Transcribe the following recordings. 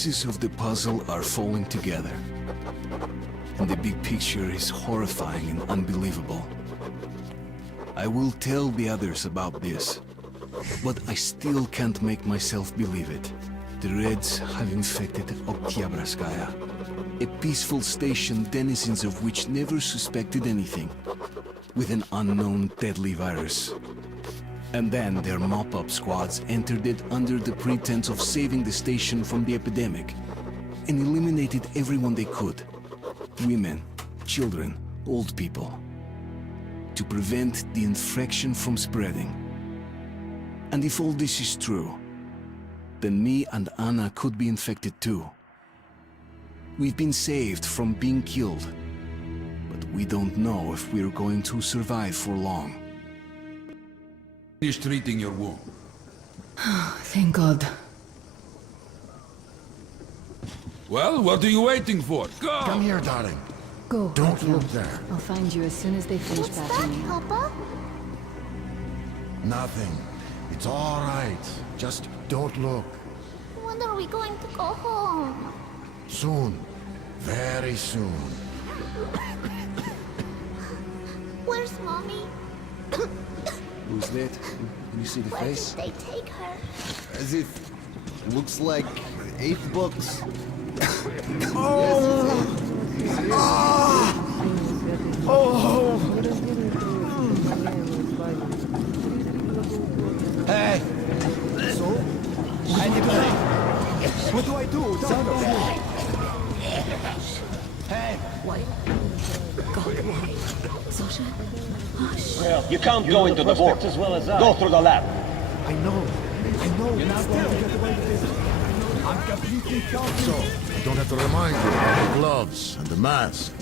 pieces of the puzzle are falling together. And the big picture is horrifying and unbelievable. I will tell the others about this, but I still can't make myself believe it. The Reds have infected Oktyabrskaya, a peaceful station denizens of which never suspected anything, with an unknown deadly virus. And then their mop-up squads entered it under the pretense of saving the station from the epidemic, and eliminated everyone they could. Women, children, old people. To prevent the infection from spreading. And if all this is true, then me and Anna could be infected too. We've been saved from being killed, but we don't know if we're going to survive for long. Finish treating your wound. Thank God. Well, what are you waiting for? Go! Come here, darling. Go. Don't look there. I'll find you as soon as they finish What's that, patching me. Papa? Nothing. It's all right. Just don't look. When are we going to go home? Soon. Very soon. Where's Mommy? Who's that? Can you see the Where did face? they take her? As if... looks like 8 books. Hey! So? What do I do? Hey! Well, you can't go into the vault as well as I. Go through the lab. I know. You're not going to get away with this. I'm completely confident. So, I don't have to remind you about the gloves and the mask.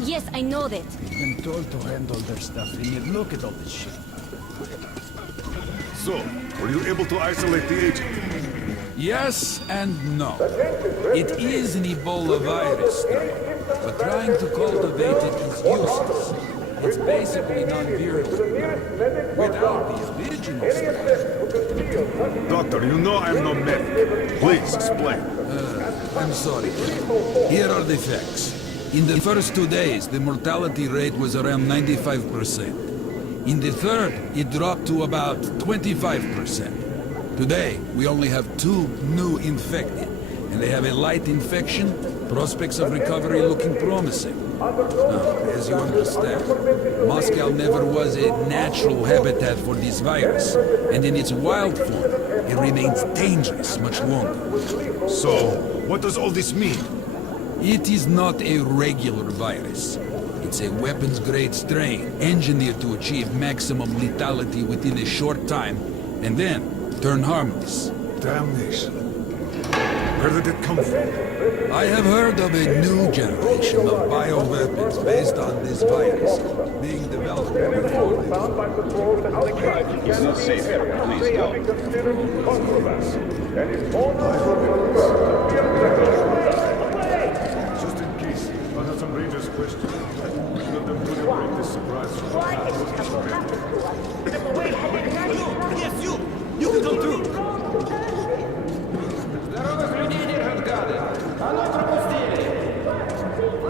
Yes, I know that. We've been told to handle their stuff, and yet look at all this shit. So, were you able to isolate the agent? Yes and no. It is an Ebola virus strain, but trying to cultivate it is useless. It's basically non-virulent. Without the original strain... Doctor, you know I'm no medic. Please, explain. I'm sorry. Here are the facts. In the first 2 days, the mortality rate was around 95%. In the third, it dropped to about 25%. Today, we only have 2 new infected, and they have a light infection, prospects of recovery looking promising. Now, as you understand, Moscow never was a natural habitat for this virus, and in its wild form, it remains dangerous much longer. So, what does all this mean? It is not a regular virus. It's a weapons-grade strain, engineered to achieve maximum lethality within a short time, and then turn harmless. Damnation. Where did it come from? I have heard of a new generation of bioweapons based on this virus being developed before this. It's not safe here. Please go. Just in case, I have some Rangers questions. Should have them really break this surprise. Yes, you! You can come through! Здоровых людей держат гады! А ну пропустили!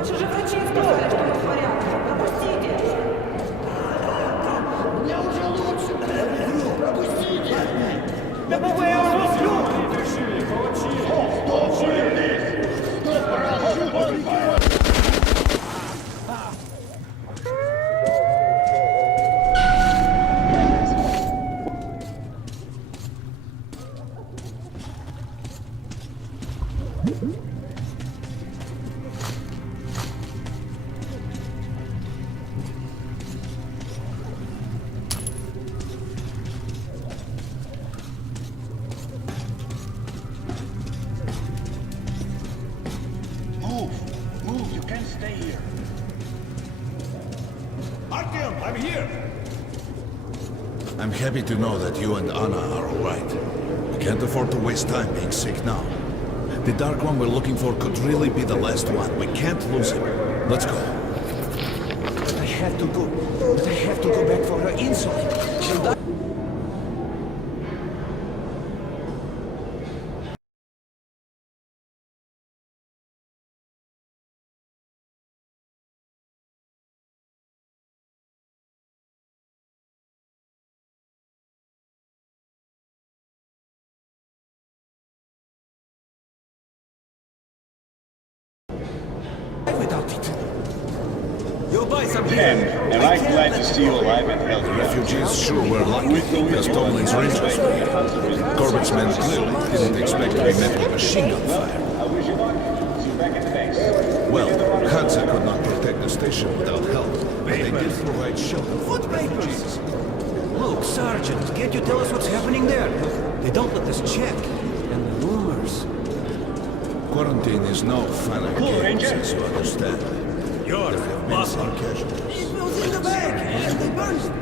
Чужеврачи сказали, что мы в порядке. Пропустите! Мне уже лучше! Пропустите! Да бывает, я вас люблю! Решили, получили! Move, you can't stay here. Artyom, I'm here! I'm happy to know that you and Anna are all right. We can't afford to waste time being sick now. The Dark One we're looking for could really be the last one. We can't lose him. Let's go. I have to go. But I have to go back for her insulin. She'll die. And am I glad to see you alive and healthy? Refugees sure were lucky, as Tomlin's Rangers were here. Corbett's men clearly didn't expect to be met with machine gun fire. I wish you luck. See you back at the base. Well, Hansa could not protect the station without help, but they did provide shelter for the refugees. Look, Sergeant, can't you tell us what's happening there? They don't let us check. And the rumors. Quarantine is no fun and games, Ranger. as you understand. Yours, There have been some casualties. It was in the bag, and they burned it.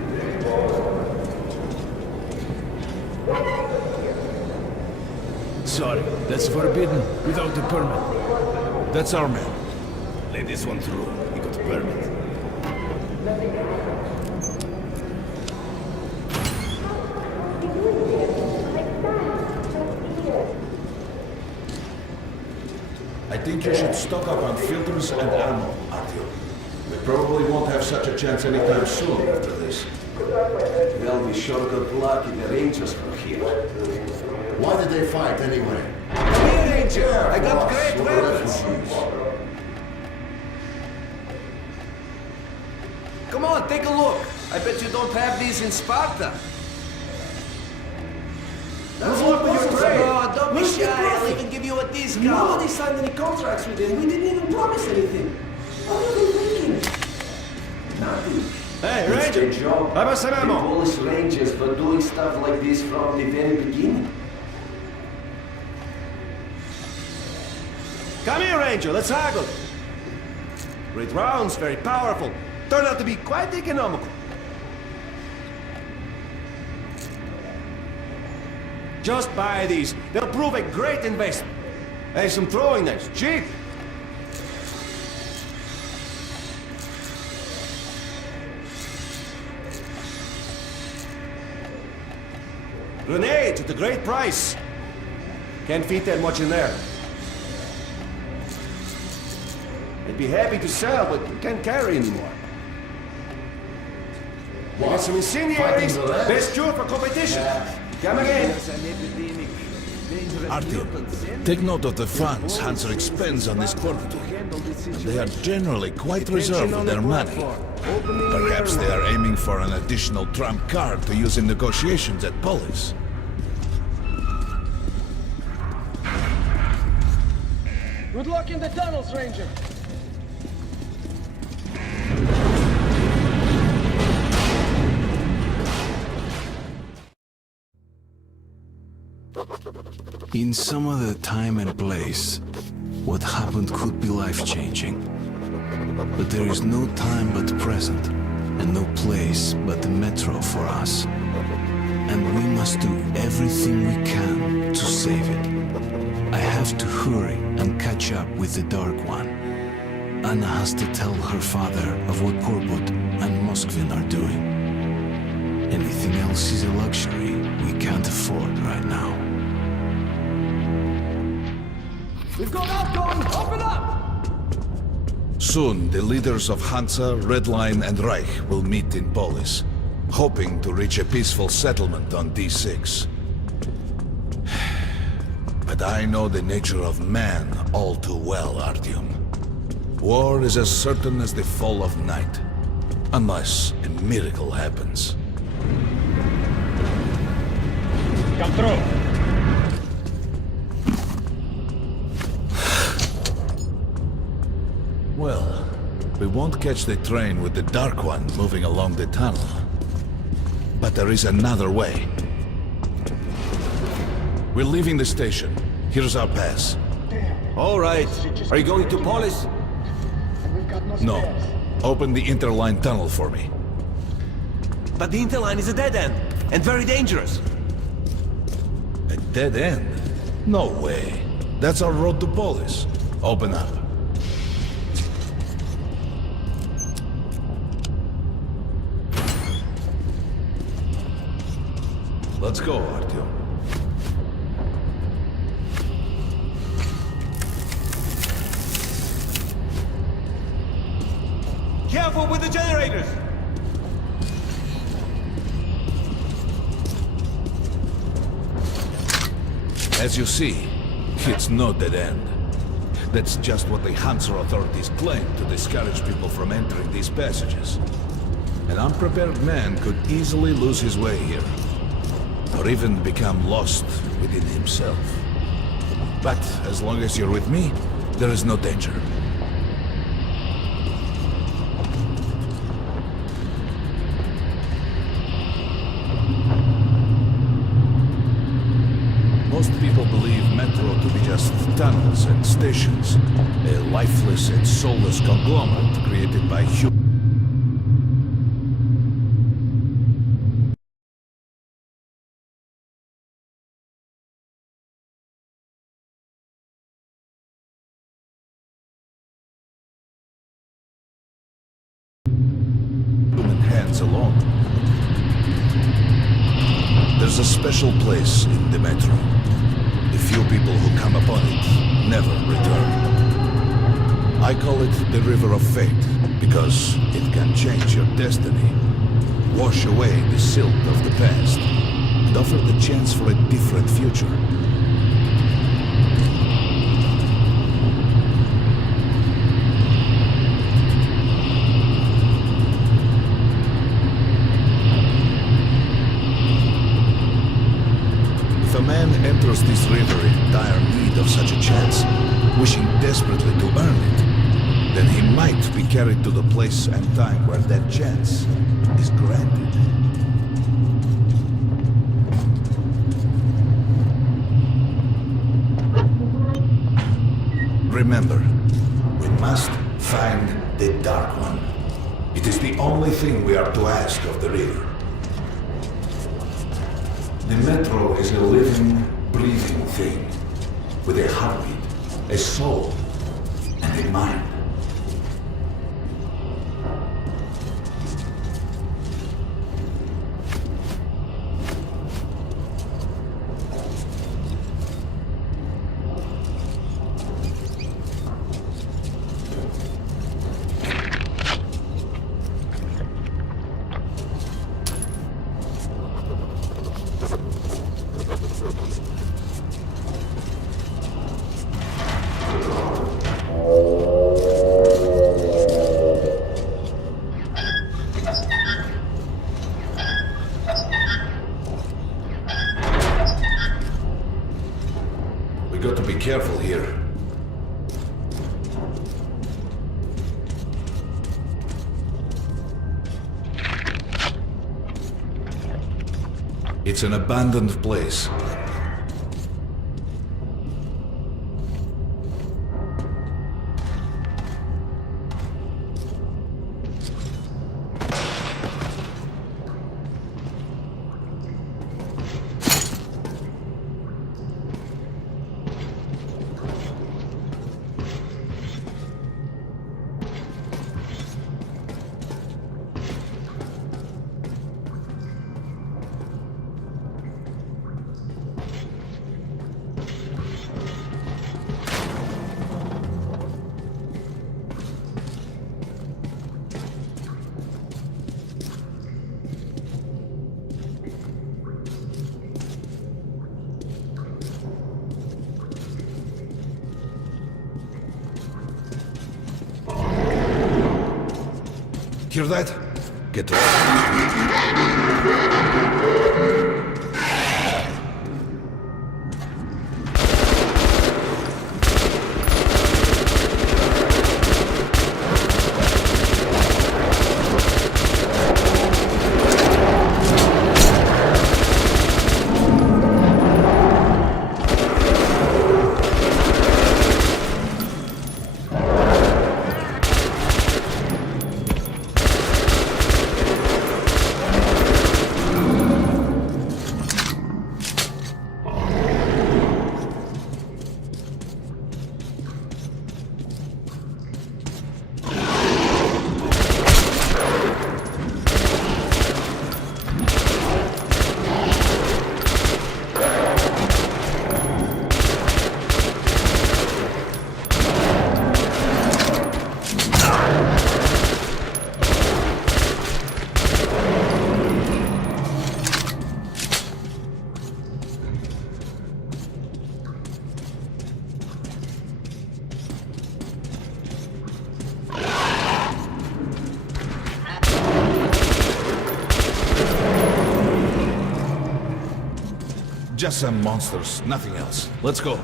Sorry, that's forbidden without a permit. That's our man. Let this one through. He got a permit. I think you should stock up on filters and ammo, Artyom. We probably won't have such a chance anytime soon after this. Well, we sure got lucky the Rangers were here. Why did they fight anyway? Come here, Ranger! I got great weapons! Come on, take a look! I bet you don't have these in Sparta! That's what we trade! Oh, don't be shy, I'll even give you a discount! Nobody signed any contracts with them, we didn't even promise anything! What are you thinking? Nothing. Hey, Ranger! How about some ammo? Polish Rangers for doing stuff like this from the very beginning. Come here, Ranger, let's haggle. Great rounds, very powerful. Turned out to be quite economical. Just buy these. They'll prove a great investment. Hey, some throwing knives, cheap. Grenades at a great price. Can't fit that much in there. I'd be happy to sell, but can't carry anymore. We got some incendiaries. Best cure for competition. Come again. Artyom, take note of the funds Hansa expends on this quarantine. They are generally quite reserved with their money. Perhaps they are aiming for an additional trump card to use in negotiations at Polis. Good luck in the tunnels, Ranger. In some other time and place, what happened could be life-changing. But there is no time but present, and no place but the metro for us. And we must do everything we can to save it. I have to hurry and catch up with the Dark One. Anna has to tell her father of what Korbut and Moskvin are doing. Anything else is a luxury we can't afford right now. We've got outgoing! Open up! Soon, the leaders of Hansa, Red Line, and Reich will meet in Polis, hoping to reach a peaceful settlement on D6. But I know the nature of man all too well, Artyom. War is as certain as the fall of night, unless a miracle happens. Come through. Well, we won't catch the train with the Dark One moving along the tunnel. But there is another way. We're leaving the station. Here's our pass. All right. Are you going to Polis? No. Open the interline tunnel for me. But the interline is a dead end, and very dangerous. A dead end? No way. That's our road to Polis. Open up. Let's go, Artyom. Careful with the generators! As you see, it's no dead end. That's just what the Hanser authorities claim to discourage people from entering these passages. An unprepared man could easily lose his way here, or even become lost within himself. But as long as you're with me, there is no danger. Most people believe metro to be just tunnels and stations, a lifeless and soulless conglomerate created by humans. Alone. There's a special place in the metro. The few people who come upon it never return. I call it the River of Fate because it can change your destiny, wash away the silt of the past, and offer the chance for a different future. If a man enters this river in dire need of such a chance, wishing desperately to earn it, then he might be carried to the place and time where that chance is granted. Remember, we must find the Dark One. It is the only thing we are to ask of the river. The metro is a living, breathing thing, with a heartbeat, a soul, and a mind. We got to be careful here. It's an abandoned place. Hear that? Get ready. Just some monsters, nothing else. Let's go.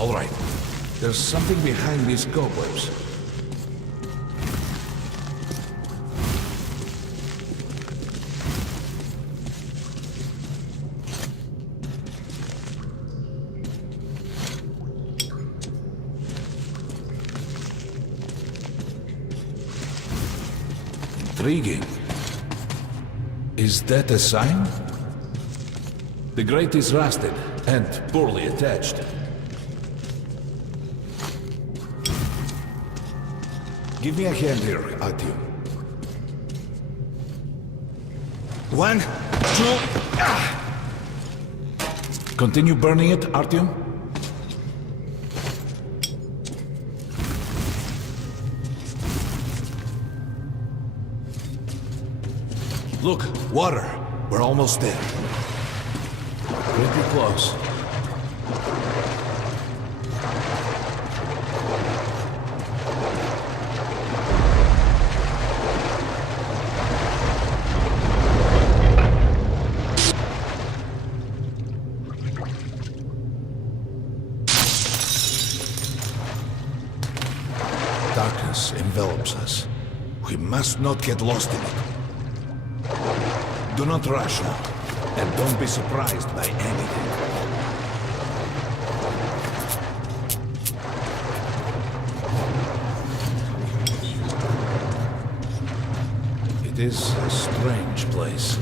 All right. There's something behind these cobwebs. Intriguing. Is that a sign? The grate is rusted and poorly attached. Give me a hand here, Artyom. 1, 2... Continue burning it, Artyom. Look, water. We're almost there. Pretty close. Darkness envelops us. We must not get lost in it. Do not rush now, and don't be surprised by anything. It is a strange place.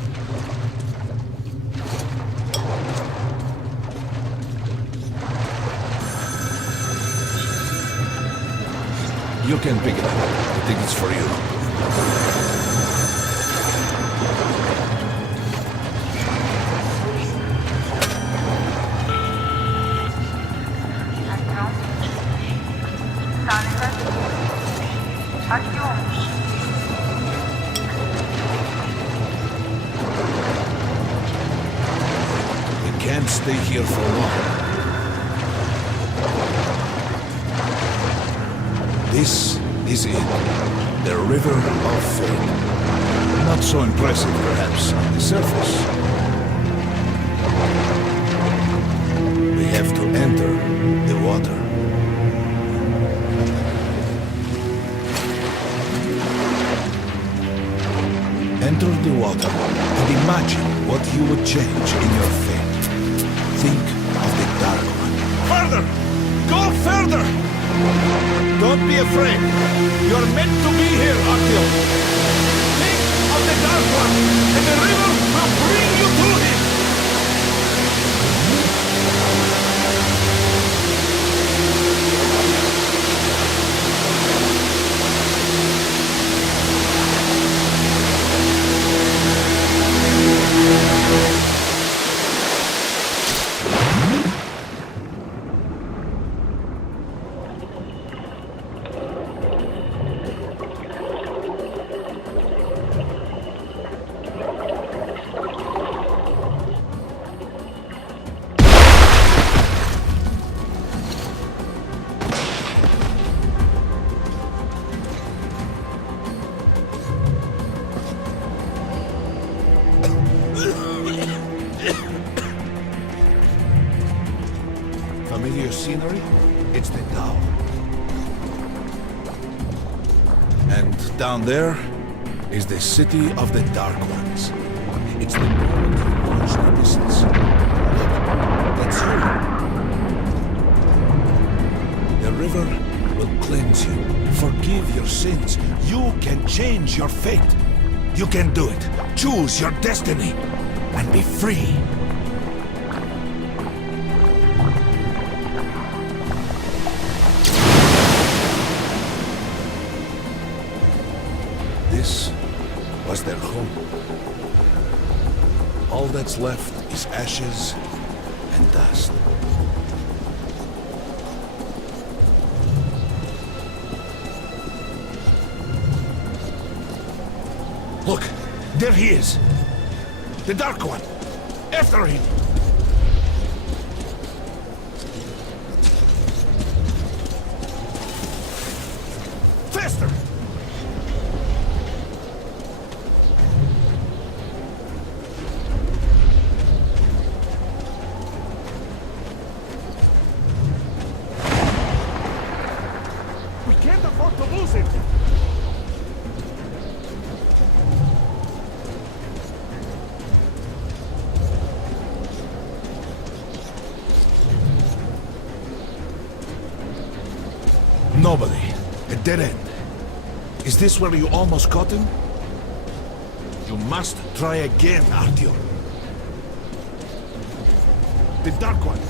You can pick it up. I think it's for you. We can't stay here for long. This is it. The River of Fate. Not so impressive, perhaps, on the surface. We have to enter the water. Enter the water and imagine what you would change in your fate. Think of the Dark One. Further! Go further! Don't be afraid. You're meant to be here, Artyom. Think of the Dark One, and the river will bring you to him. Familiar scenery? It's the tower. And down there is the city of the Dark Ones. It's the moment you launch the distance. Look, that's you. The river will cleanse you, forgive your sins. You can change your fate. You can do it. Choose your destiny and be free. This was their home. All that's left is ashes and dust. Look, there he is! The Dark One! After him! Faster! We can't afford to lose him! Nobody. A dead end. Is this where you almost caught him? You must try again, Artyom. The Dark One.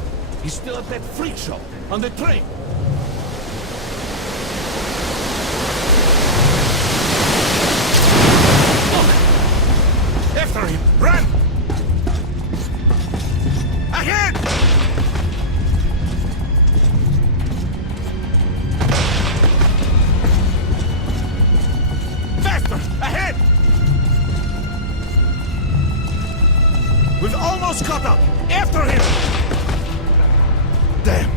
He's still at that freak show on the train. Look! After him! Run! Ahead! Faster! Ahead! We've almost caught up! After him! Damn!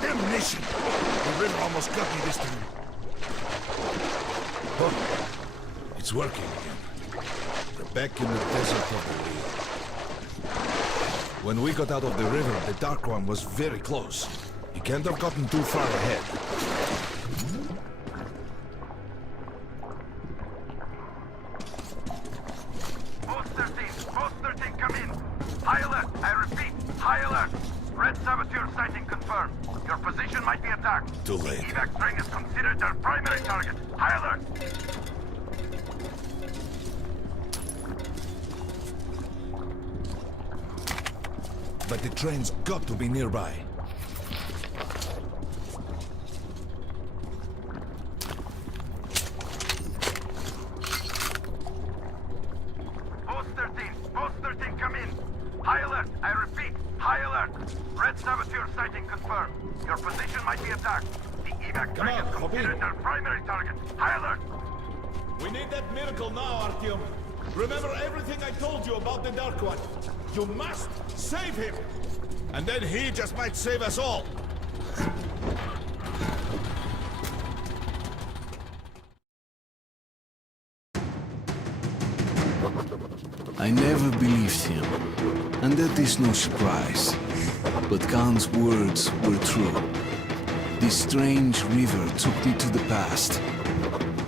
Damnation! The river almost got me this time. Oh, it's working again. We're back in the desert of the Rio. When we got out of the river, the Dark One was very close. He can't have gotten too far ahead. Post 13, come in. High alert, I repeat, high alert. Red saboteur sighting confirmed. Your position might be attacked. Too late. The evac train is considered their primary target. High alert. But the train's got to be nearby. Post 13, come in. High alert, I repeat, high alert. Red saboteur sighting confirmed. Your position might be attacked. The evac train is considered their primary target. High alert. We need that miracle now, Artyom. Remember everything I told you about the Dark One. You must save him. And then he just might save us all. I never believed him, and that is no surprise. But Khan's words were true. This strange river took me to the past.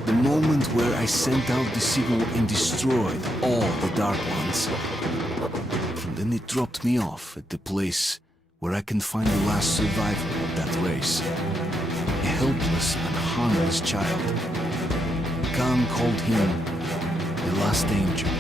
The moment where I sent out the signal and destroyed all the Dark Ones. And then it dropped me off at the place where I can find the last survivor of that race. A helpless and harmless child. Khan called him the last angel.